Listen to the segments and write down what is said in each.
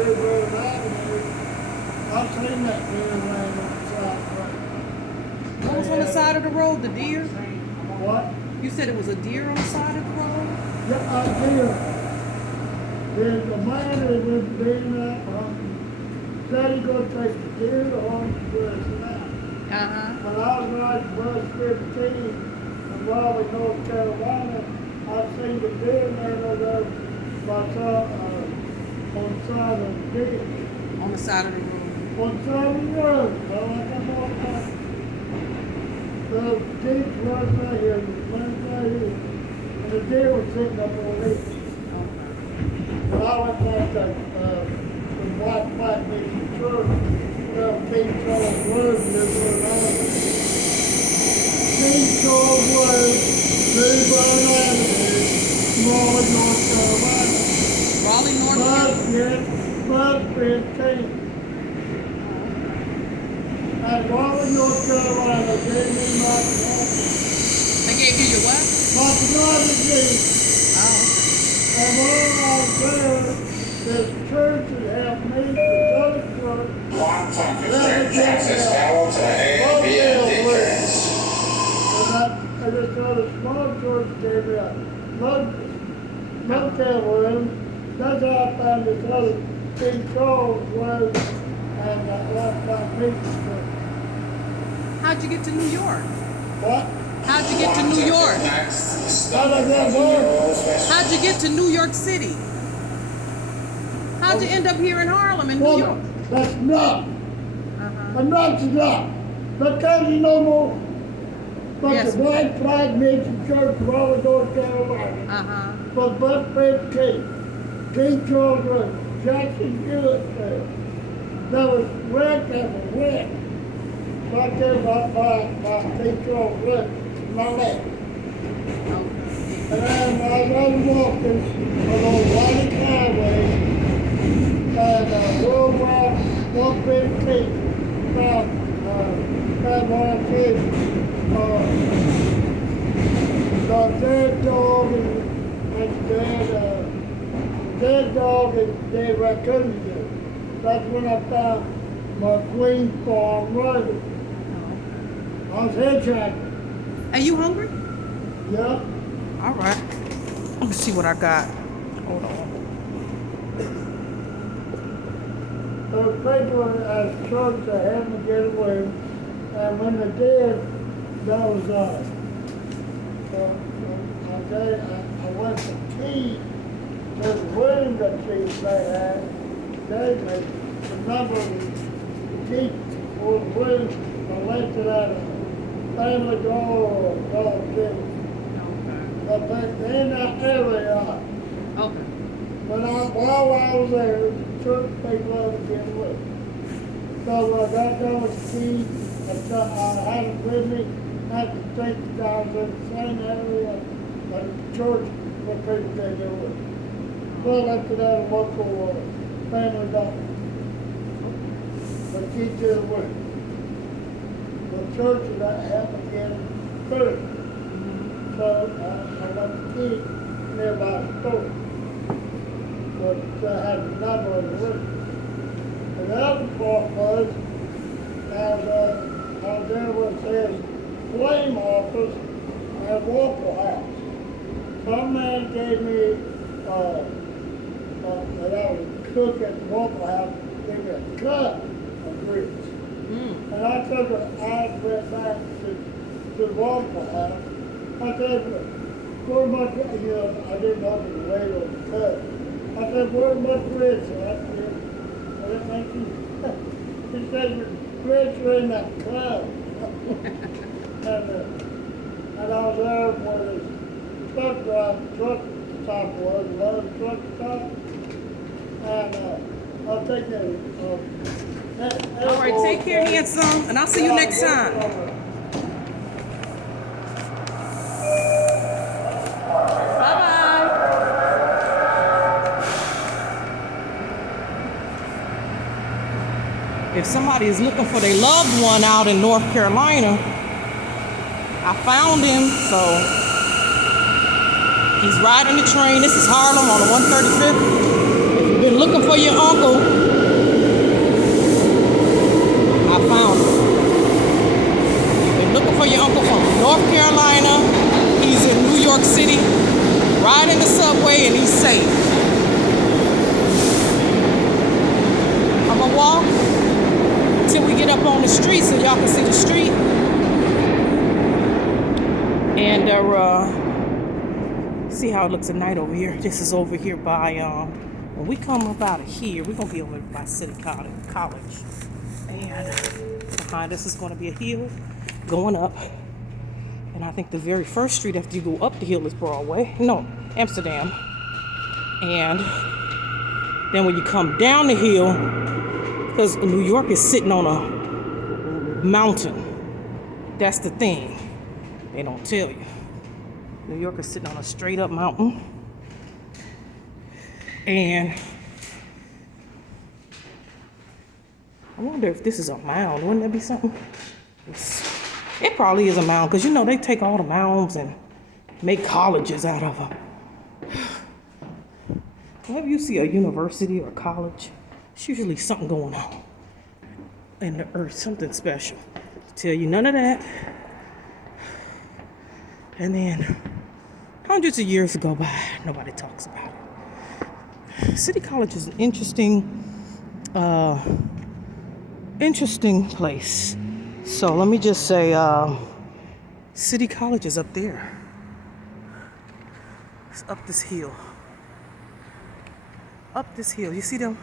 Newburgh Avenue. I've seen that deer laying on the side of the road. What was on the side of the road? The deer? What? You said it was a deer on the side of the road? Yeah, deer. There's a man that was doing that, said he gonna take the deer to Orangeburg now. When I was riding bus 15 in Raleigh, North Carolina, I seen the deer man over there by on the side of the ditch. On the side of the road. On the side of the road, like I'm on that. The ditch was right here, the one right here, and the deer was sitting up on it. When I went back to the white flat mission church, King Charles Road, Newburgh Avenue. King Charles Road, Newburgh Avenue, Raleigh, North Carolina. Raleigh, North Carolina? Bus 15. At Raleigh, North Carolina, gave me my They gave you your what? popularity. Oh. And when I was there, this church that helped me, the other church, Texas Hamilton and Beatrice. and this other small church gave me a motel room. That's how I found this other King Charles Road and left my meeting. How'd you get to New York? What? How'd you get to New York? How'd you get to New York City? How'd you end up here in Harlem in New York? That's not. Enough's enough. But tell you no more. But Yes. the White Flag Mission Church, Raleigh, North Carolina. For bus 15, King Charles Road, Jackson Hewitt there. That was wrecked and a wreck. Right there by King Charles Road, my left. And then as I was walking along Raleigh Highway, and World War 115, found one of his, the dead dog and dead dog and Dead Raccoon there. That's when I found my Queen Farm Road. I was hitchhiking. Are you hungry? Yeah. All right. Let me see what I got. Hold on. Those people at church that had to get away, and when they did, that was us. So I went to key to the room that they had, gave me the number of the key for the room, I left it at a Family Dollar or Dollar General. But in that area, Okay. while I was there, church people had to get away. So when I got done with the key, I had it with me, I had to think that I was in the same area at the church where people get away. So I left it at a local Family Dollar. The key to the way. The church that had to get through. So I left the key nearby the store. But I had the number of the room. And the other part was, as I was there with his flame office at Waffle House. Some man gave me, that I was cook at the Waffle House, gave me a cut of grits. And I took it, I went back to the Waffle House. I said, where much, I didn't know the weight on the cut. I said, where much grits? And I said, well, that makes you, he said, your grits are in that club. and I was there where this truck stop was, another truck stop. And I'll take that. All right, take care, handsome, and I'll see you next time. Bye-bye. If somebody is looking for their loved one out in North Carolina, I found him, so he's riding the train. This is Harlem on the 135th. If you've been looking for your uncle, I found him. You've been looking for your uncle from North Carolina. He's in New York City, riding the subway, and he's safe. I'm gonna walk until we get up on the street so y'all can see the street. And see how it looks at night over here. This is over here by when we come up out of here, we're gonna be over by City College. And behind us is gonna be a hill going up. And I think the very first street after you go up the hill is Broadway. No, Amsterdam. And then when you come down the hill, because New York is sitting on a mountain. That's the thing. They don't tell you. New York is sitting on a straight up mountain. And I wonder if this is a mound. Wouldn't that be something? It probably is a mound, because you know they take all the mounds and make colleges out of them. Whenever you see a university or a college, it's usually something going on in the earth, something special. To tell you none of that. And then hundreds of years go by, nobody talks about it. City College is an interesting place. So let me just say, City College is up there. It's up this hill. Up this hill. You see them?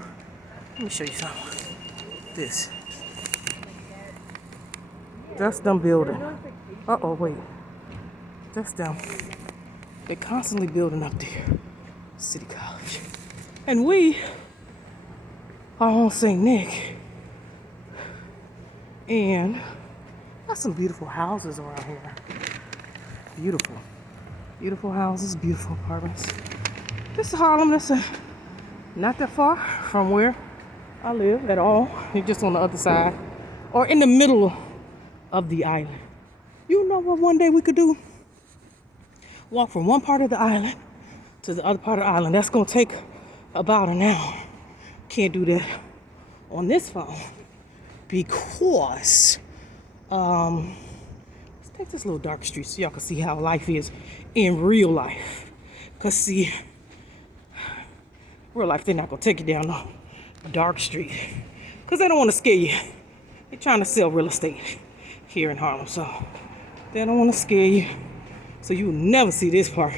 Let me show you something. This. That's them building. Uh-oh, wait. That's them. They're constantly building up there. City College. And we are on St. Nick. And got some beautiful houses around here. Beautiful. Beautiful houses, beautiful apartments. This is Harlem. This is not that far from where I live at all. You're just on the other side. Or in the middle of the island. You know what one day we could do? Walk from one part of the island to the other part of the island. That's going to take about an hour. Can't do that on this phone because let's take this little dark street so y'all can see how life is in real life. Because see, real life, they're not going to take you down a dark street because they don't want to scare you. They're trying to sell real estate here in Harlem, so they don't want to scare you. So you will never see this part.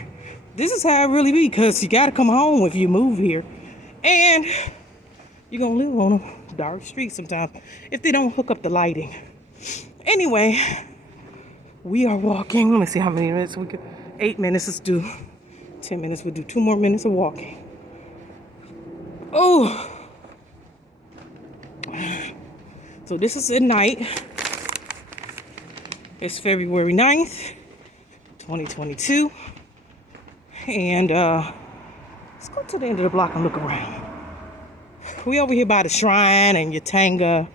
This is how it really be, because you got to come home if you move here. And you're going to live on a dark street sometimes if they don't hook up the lighting. Anyway, we are walking. Let me see how many minutes we could. 8 minutes, let's do 10 minutes. We'll do 2 more minutes of walking. Oh. So this is at night. It's February 9th. 2022, and let's go to the end of the block and look around. We over here by the Shrine and Yatanga.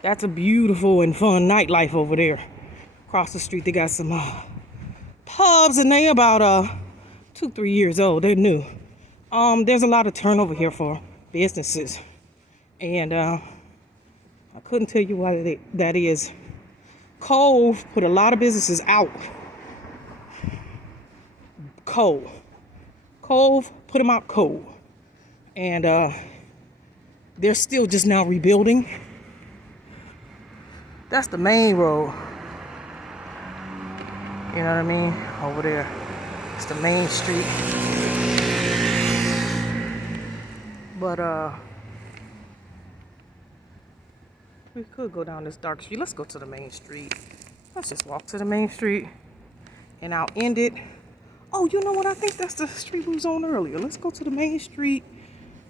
That's a beautiful and fun nightlife over there. Across the street, they got some pubs, and they about 2-3 years old. They're new. There's a lot of turnover here for businesses, and I couldn't tell you why that is. Cove put a lot of businesses out. Cove put them out cold. And they're still just now rebuilding. That's the main road. You know what I mean? Over there. It's the main street. But we could go down this dark street. Let's go to the main street. Let's just walk to the main street. And I'll end it. Oh, you know what? I think that's the street we was on earlier. Let's go to the main street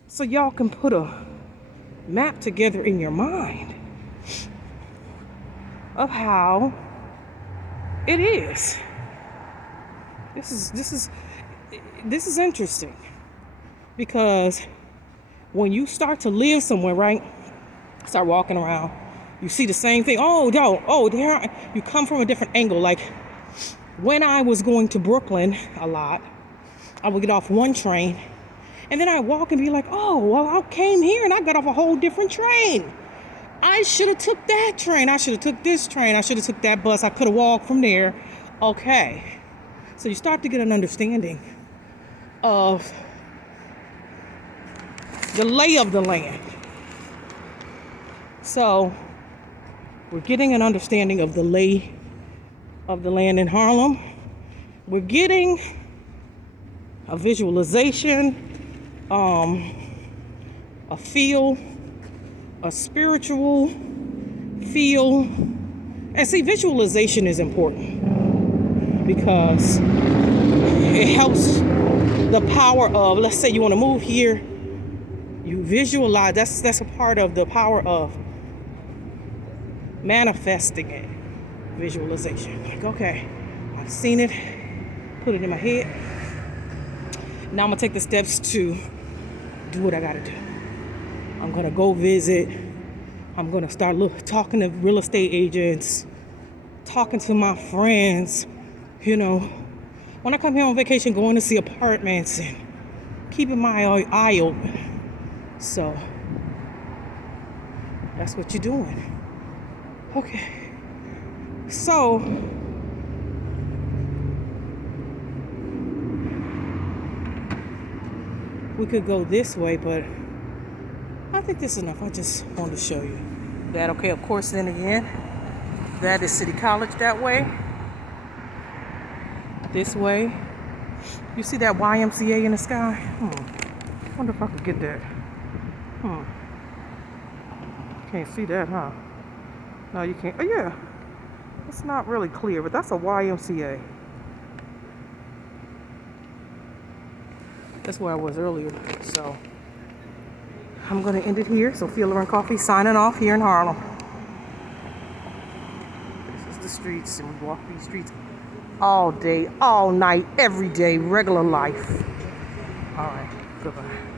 so y'all can put a map together in your mind of how it is. This is interesting because when you start to live somewhere, right? Start walking around, you see the same thing. There you come from a different angle. Like when I was going to Brooklyn a lot, I would get off one train, and then I walk and be like, oh, well, I came here and I got off a whole different train. I should have took that train. I should have took this train. I should have took that bus. I could have walked from there. Okay. So you start to get an understanding of the lay of the land. So we're getting an understanding of the lay of the land in Harlem. We're getting a visualization, a feel, a spiritual feel. And see, visualization is important because it helps the power of, let's say you want to move here, you visualize. That's a part of the power of manifesting it. Visualization. Like, okay, I've seen it, put it in my head. Now I'm gonna take the steps to do what I gotta do. I'm gonna go visit. I'm gonna start talking to real estate agents, talking to my friends. You know, when I come here on vacation, going to see apartments and keeping my eye open. So that's what you're doing. Okay. So we could go this way, but I think this is enough. I just wanted to show you that. Okay, of course, then again, that is City College that way. This way. You see that YMCA in the sky? Wonder if I could get that. Can't see that, huh? No, you can't. Oh, yeah. It's not really clear, but that's a YMCA. That's where I was earlier. So I'm going to end it here. So Fielder and Coffee signing off here in Harlem. This is the streets, and we walk these streets all day, all night, every day, regular life. All right. Goodbye.